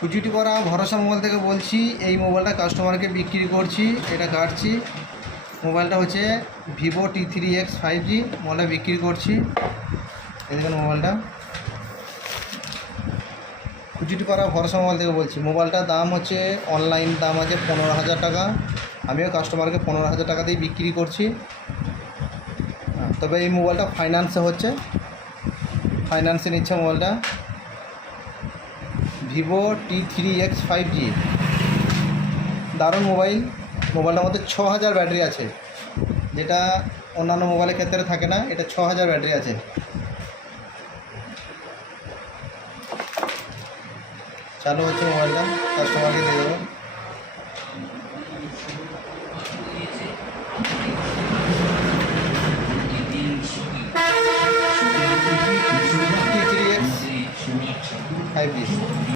কুচিটি করা ভরসা মোবাইল থেকে বলছি। এই মোবাইলটা কাস্টমারকে বিক্রি করছি। এটা কাটছি। মোবাইলটা হচ্ছে ভিভো T3X 5G মোবাইলটা বিক্রি করছি। এই দেখুন মোবাইলটা কুচিটি করা ভরসা মোবাইল থেকে বলছি। মোবাইলটার দাম হচ্ছে অনলাইন দাম আছে 15,000 টাকা। আমিও কাস্টমারকে 15,000 টাকা দিয়ে বিক্রি করছি। তবে এই মোবাইলটা ফাইন্যান্সে হচ্ছে, ফাইন্যান্সে নিচ্ছে মোবাইলটা। ভিভো T3X 5G দারুণ মোবাইল। মোবাইলটার মধ্যে 6000 ব্যাটারি আছে, যেটা অন্যান্য মোবাইলের ক্ষেত্রে থাকে না। এটা 6000 ব্যাটারি আছে। চালু হচ্ছে মোবাইলটা, কাস্টমারকে দিয়ে দেবো। T3X 5G